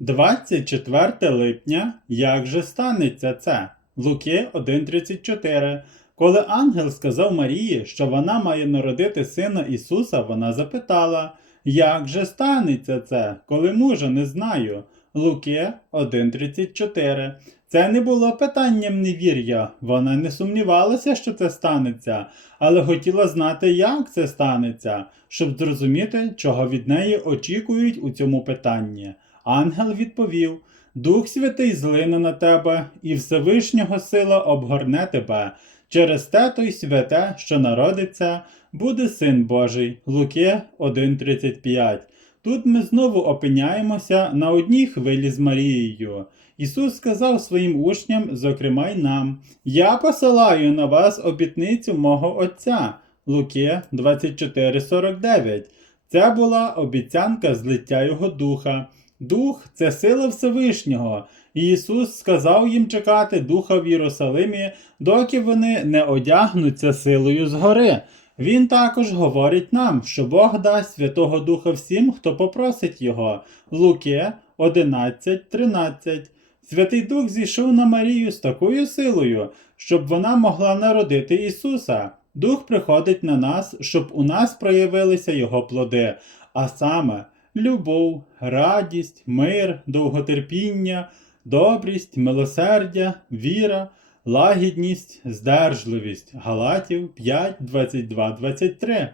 24 липня. Як же станеться це? Луки 1.34. Коли ангел сказав Марії, що вона має народити сина Ісуса, вона запитала: Як же станеться це, коли мужа не знаю? Луки 1.34. Це не було питанням невір'я. Вона не сумнівалася, що це станеться, але хотіла знати, як це станеться, щоб зрозуміти, чого від неї очікують у цьому питанні. Ангел відповів: Дух Святий злине на тебе, і Всевишнього сила обгорне тебе. Через те той святе, що народиться, буде син Божий. Луки 1.35. Тут ми знову опиняємося на одній хвилі з Марією. Ісус сказав своїм учням, зокрема й нам: Я посилаю на вас обітницю мого Отця. Луки 24.49. Це була обіцянка злиття Його Духа. Дух це сила Всевишнього. І Ісус сказав їм чекати Духа в Єрусалимі, доки вони не одягнуться силою згори. Він також говорить нам, що Бог дасть Святого Духа всім, хто попросить Його. Луки 11.13. Святий Дух зійшов на Марію з такою силою, щоб вона могла народити Ісуса. Дух приходить на нас, щоб у нас проявилися Його плоди, а саме любов, радість, мир, довготерпіння, добрість, милосердя, віра, лагідність, здержливість. Галатів 5, 22, 23.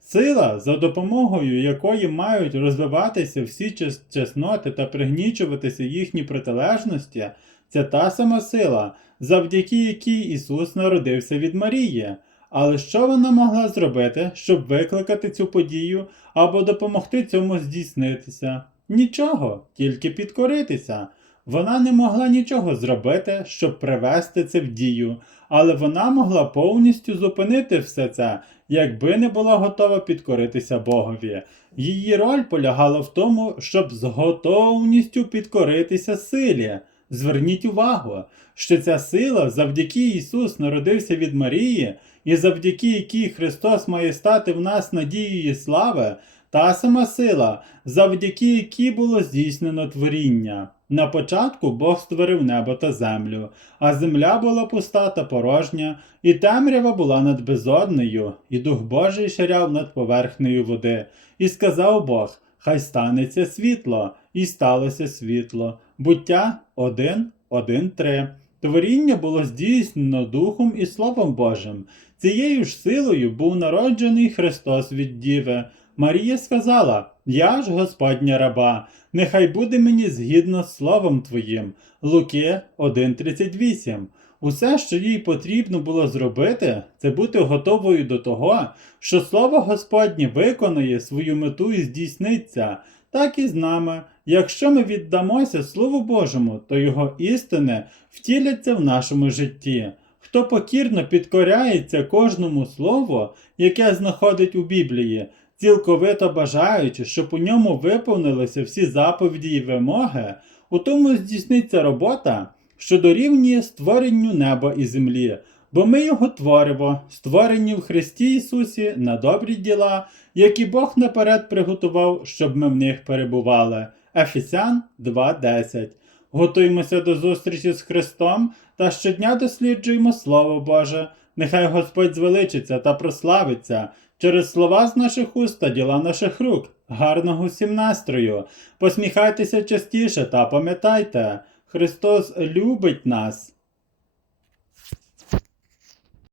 Сила, за допомогою якої мають розвиватися всі чес- чесноти та пригнічуватися їхні протилежності, це та сама сила, завдяки якій Ісус народився від Марії. Але що вона могла зробити, щоб викликати цю подію або допомогти цьому здійснитися? Нічого, тільки підкоритися. Вона не могла нічого зробити, щоб привести це в дію, але вона могла повністю зупинити все це, якби не була готова підкоритися Богові. Її роль полягала в тому, щоб з готовністю підкоритися силі. Зверніть увагу, що ця сила, завдяки Ісус народився від Марії, і завдяки якій Христос має стати в нас надією слави, та сама сила, завдяки якій було здійснено творіння. На початку Бог створив небо та землю, а земля була пуста та порожня, і темрява була над безоднею, і Дух Божий ширяв над поверхнею води. І сказав Бог: Хай станеться світло, і сталося світло. Буття 1, 1, 3. Творіння було здійснено Духом і Словом Божим. Цією ж силою був народжений Христос від Діви. Марія сказала: Я ж Господня раба, нехай буде мені згідно з Словом Твоїм. Луки 1.38. Усе, що їй потрібно було зробити, це бути готовою до того, що Слово Господнє виконає свою мету і здійсниться, так і з нами. Якщо ми віддамося Слову Божому, то Його істини втіляться в нашому житті. Хто покірно підкоряється кожному слову, яке знаходить у Біблії, цілковито бажаючи, щоб у ньому виповнилися всі заповіді і вимоги, у тому здійсниться робота, що дорівнює створенню неба і землі, бо ми його творимо, створені в Христі Ісусі на добрі діла, які Бог наперед приготував, щоб ми в них перебували. Ефесян 2.10 Готуємося до зустрічі з Христом та щодня досліджуємо Слово Боже. Нехай Господь звеличиться та прославиться через слова з наших уст та діла наших рук. Гарного всім настрою! Посміхайтеся частіше та пам'ятайте, Христос любить нас.